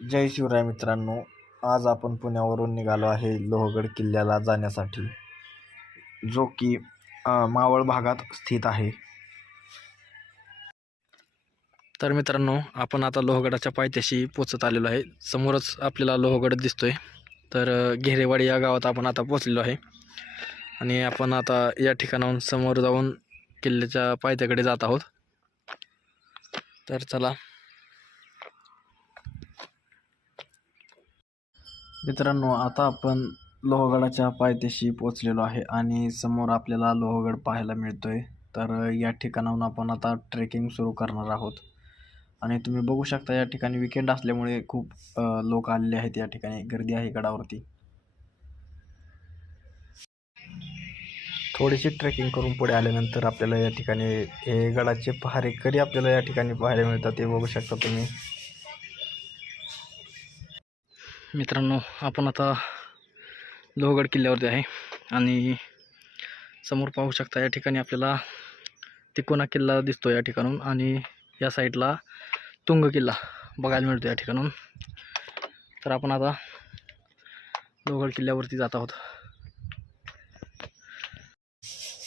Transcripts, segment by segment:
जय शिवराय मित्रांनो, आज आपण पुण्यावरून निघालो आहे लोहगड किल्ल्याला जाण्यासाठी, जो की मावळ भागात स्थित आहे. तर मित्रांनो, आपण आता लोहगडाच्या पायथ्याशी पोचत आलेलो आहे. समोरच आपल्याला लोहगड दिसतोय. तर घेरेवाडी या गावात आपण आता पोचलेलो आहे आणि आपण आता या ठिकाणाहून समोर जाऊन किल्ल्याच्या पायथ्याकडे जात आहोत. तर चला मित्रांनो, आता आपण लोहगडाच्या पायथ्याशी पोचलेलो आहे आणि समोर आपल्याला लोहगड पाहायला मिळतोय. तर या ठिकाणाहून आपण आता ट्रेकिंग सुरू करणार आहोत आणि तुम्ही बघू शकता या ठिकाणी विकेंड असल्यामुळे खूप लोक आलेले आहेत. या ठिकाणी गर्दी आहे गडावरती. थोडीशी ट्रेकिंग करून पुढे आल्यानंतर आपल्याला या ठिकाणी हे गडाचे पहारेकरी आपल्याला या ठिकाणी पाहायला मिळतात. ते बघू शकता तुम्ही. मित्रांनो, आपण आता लोहगड किल्ल्यावरती आहे आणि समोर पाहू शकता या ठिकाणी आपल्याला तिकोना किल्ला दिसतो या ठिकाणून आणि या साईडला तुंग किल्ला बघायला मिळतो या ठिकाणून. तर आपण आता लोहगड किल्ल्यावरती जात आहोत.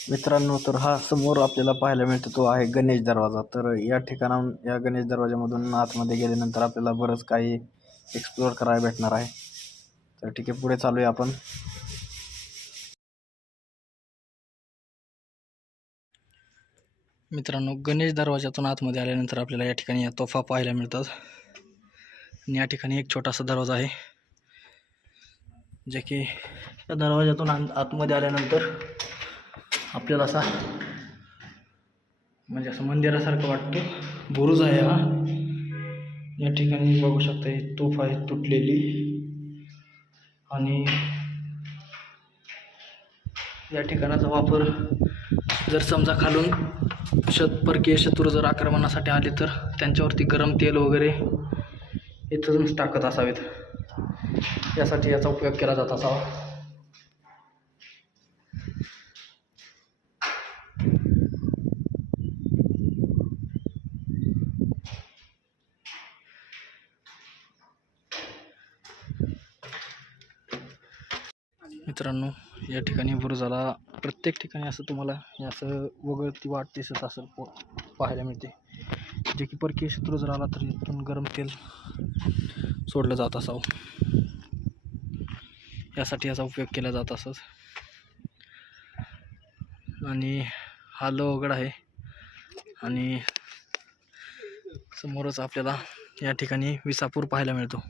मित्रांनो, तर हा समोर आपल्याला पाहायला मिळतो तो आहे गणेश दरवाजा. तर या ठिकाणाहून या गणेश दरवाजामधून आतमध्ये गेल्यानंतर आपल्याला बरंच काही एक्सप्लोअर करायला भेटणार आहे. तर ठीक आहे, पुढे चालूया आपण. मित्रांनो, गणेश दरवाजातून आतमध्ये आल्यानंतर आपल्याला या ठिकाणी या तोफा पाहायला मिळतात आणि या ठिकाणी एक छोटासा दरवाजा आहे, जे की या दरवाजातून आतमध्ये आल्यानंतर आपल्याला असा म्हणजे असं मंदिरासारखं वाटतं. बुरुज आहे हा. या ठिकाणी बघू शकता ही तोफ आहे तुटलेली आणि या ठिकाणाचा वापर जर समजा खालून परकीय शत्रू जर आक्रमणासाठी आले तर त्यांच्यावरती गरम तेल वगैरे इथूनच टाकत असावेत, यासाठी याचा उपयोग केला जात असावा. मित्रांनो, या ठिकाणी बुरुजाला प्रत्येक ठिकाणी असं तुम्हाला हे असं वगळती वाट दिसत असेल पाहायला मिळते, जे की परकीय शत्रू जर आला तर इथून गरम तेल सोडलं जात असावं, यासाठी याचा उपयोग केला जात असत. आणि हा लोहगड आहे आणि समोरच आपल्याला या ठिकाणी विसापूर पाहायला मिळतो.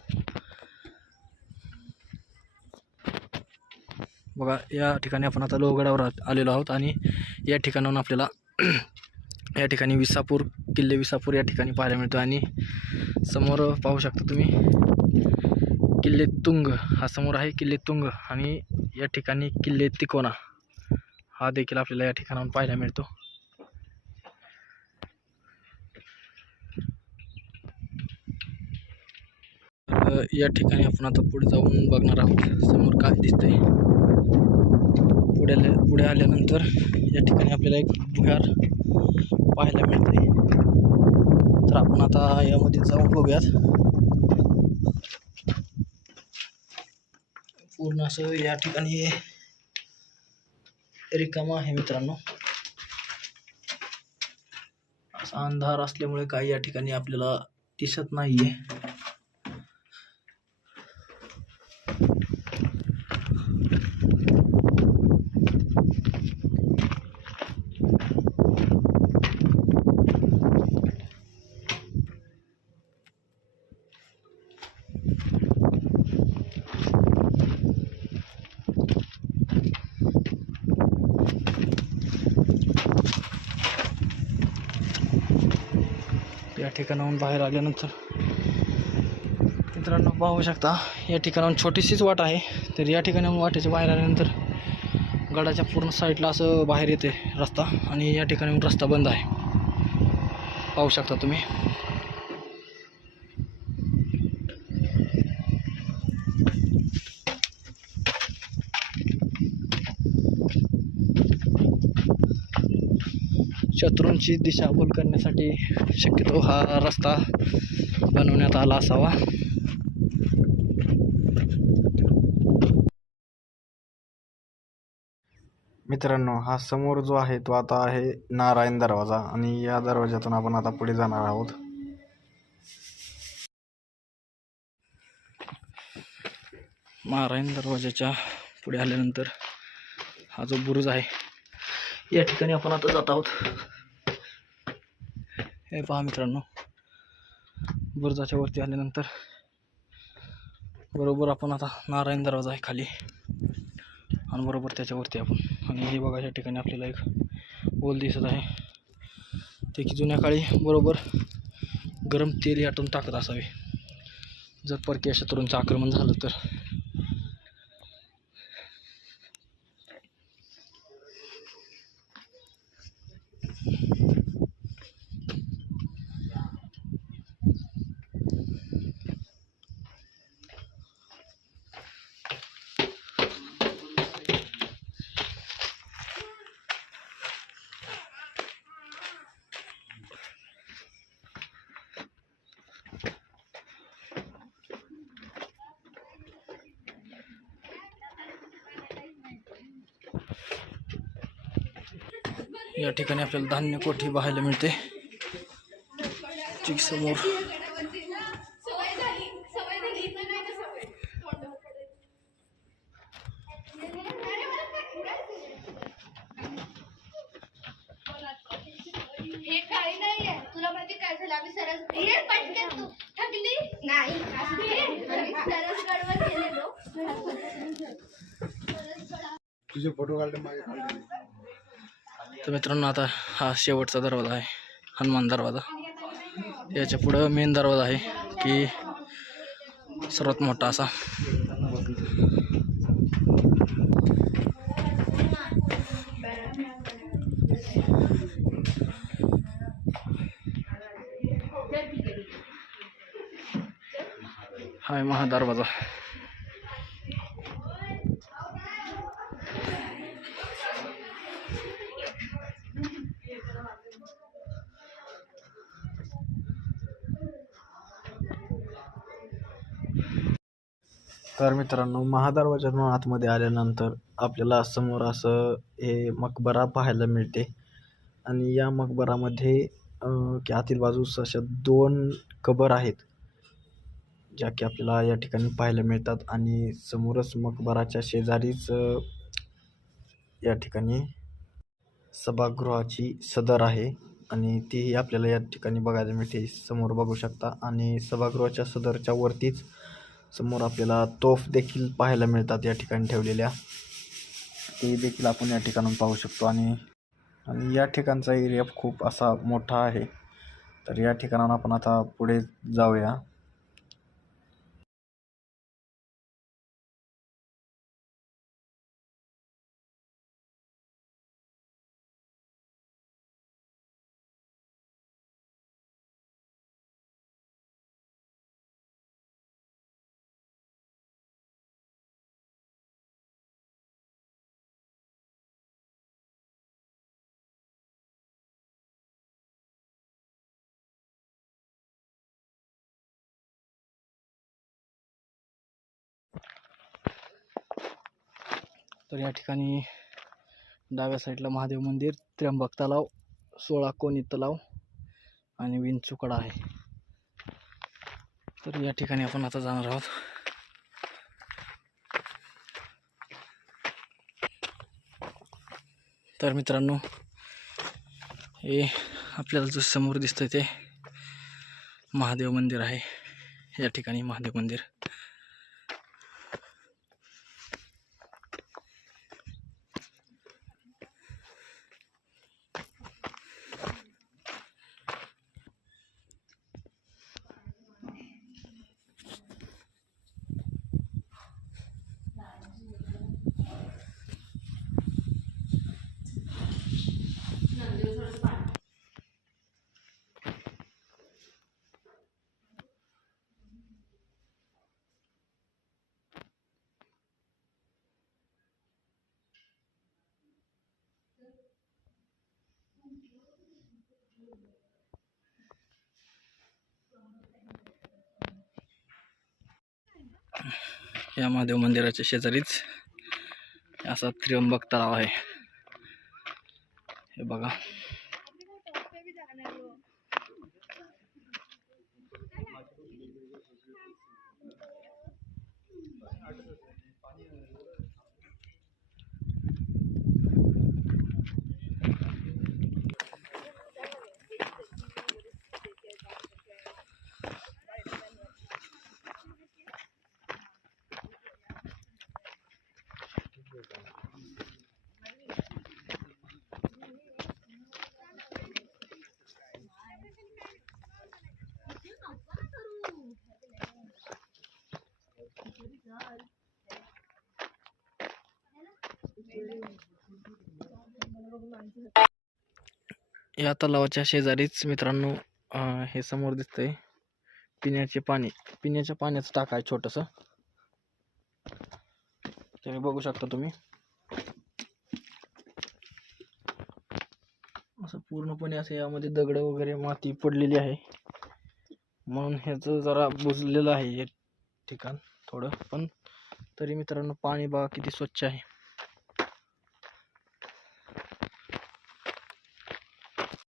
बघा, या ठिकाणी आपण आता लोहगडावर आलेलो आहोत आणि या ठिकाणाहून आपल्याला या ठिकाणी किल्ले विसापूर या ठिकाणी पाहायला मिळतो आणि समोर पाहू शकता तुम्ही किल्ले तुंग हा समोर आहे. किल्ले तुंग आणि या ठिकाणी किल्ले तिकोना हा देखील आपल्याला या ठिकाणाहून पाहायला मिळतो. या ठिकाणी आपण आता पुढे जाऊन बघणार आहोत समोर काय दिसतंय. पुढे आल्यानंतर या ठिकाणी आपल्याला एक भुयार पाहायला मिळते. तर आपण आता यामध्ये जाऊन बघूयात. पूर्ण असं या ठिकाणी रिकामा आहे मित्रांनो. असा अंधार असल्यामुळे काही या ठिकाणी आपल्याला दिसत नाहीये. या ठिकाणाहून बाहेर आल्यानंतर मित्रांनो पाहू शकता या ठिकाणाहून छोटीशीच वाट आहे. तर या ठिकाणाहून वाटेच्या बाहेर आल्यानंतर गडाच्या पूर्ण साईडला असं बाहेर येते रस्ता आणि या ठिकाणाहून रस्ता बंद आहे, पाहू शकता तुम्ही. शत्रूंची दिशाभूल करण्यासाठी शक्यतो हा रस्ता बनवण्यात आला असावा. मित्रांनो, हा समोर जो आहे तो आता आहे नारायण दरवाजा आणि या दरवाज्यातून आपण आता पुढे जाणार आहोत. नारायण दरवाजाच्या पुढे आल्यानंतर हा जो बुरुज आहे या ठिकाणी आपण आता जात आहोत. हे पहा मित्रांनो, बुरुजाच्या वरती आल्यानंतर बरोबर आपण आता नारायण दरवाजा आहे खाली आणि बरोबर त्याच्यावरती आपण आणि हे बघा या ठिकाणी आपल्याला एक होल दिसत आहे ते की जुन्या काळी बरोबर गरम तेल यातून टाकत असावे जर परकीय शत्रूंचं आक्रमण झालं तर. या ठिकाणी आपल्याला धान्य कोठी पाहायला मिळते. ठीक समोर हे काही नाहीये तुला माहिती काय झालं आम्ही सरस हे पटकन तू थकली नाही सरस गडवर गेलेलो तुझे फोटो काढले मागे काढले. तर मित्रांनो आता हा शेवटचा दरवाजा आहे हनुमान दरवाजा. याच्या पुढं मेन दरवाजा आहे की सर्वात मोठा असा. हा आहे महादरवाजा. तर मित्रांनो, महादरवाज्यातून आतमध्ये आल्यानंतर आपल्याला समोर असं हे मकबरा पाहायला मिळते आणि या मकबरामध्ये की आतील बाजूस अशा 2 कबर आहेत ज्या की आपल्याला या ठिकाणी पाहायला मिळतात आणि समोरच मकबराच्या शेजारीच या ठिकाणी सभागृहाची सदर आहे आणि तीही आपल्याला या ठिकाणी बघायला मिळते. समोर बघू शकता आणि सभागृहाच्या सदरच्या वरतीच समोर आपल्याला तोफ देखील पाहायला मिळतात या ठिकाणी ठेवलेल्या. ते देखील आपण या ठिकाणून पाहू शकतो आणि या ठिकाणचा एरिया खूप असा मोठा आहे. तर या ठिकाणाहून आपण आता पुढे जाऊया. तर या ठिकाणी डाव्या साईडला महादेव मंदिर, त्र्यंबक तलाव, 16 कोणी तलाव आणि विंचुकडा आहे. तर या ठिकाणी आपण आता जाणार आहोत. तर मित्रांनो, हे आपल्याला जो समोर दिसतंय ते महादेव मंदिर आहे. या ठिकाणी महादेव मंदिर. या महादेव मंदिराच्या शेजारीच असा त्र्यंबक तलाव आहे. हे बघा. या तलावाच्या शेजारीच मित्रांनो हे समोर दिसतंय पिण्याच्या पाण्याचं टाक आहे छोटंसं. ते बघू शकता तुम्ही. असं पूर्णपणे असं यामध्ये दगड वगैरे माती पडलेली आहे, म्हणून ह्याचं जरा बुजलेलं आहे हे ठिकाण थोडं. पण तरी मित्रांनो पाणी बघा किती स्वच्छ आहे.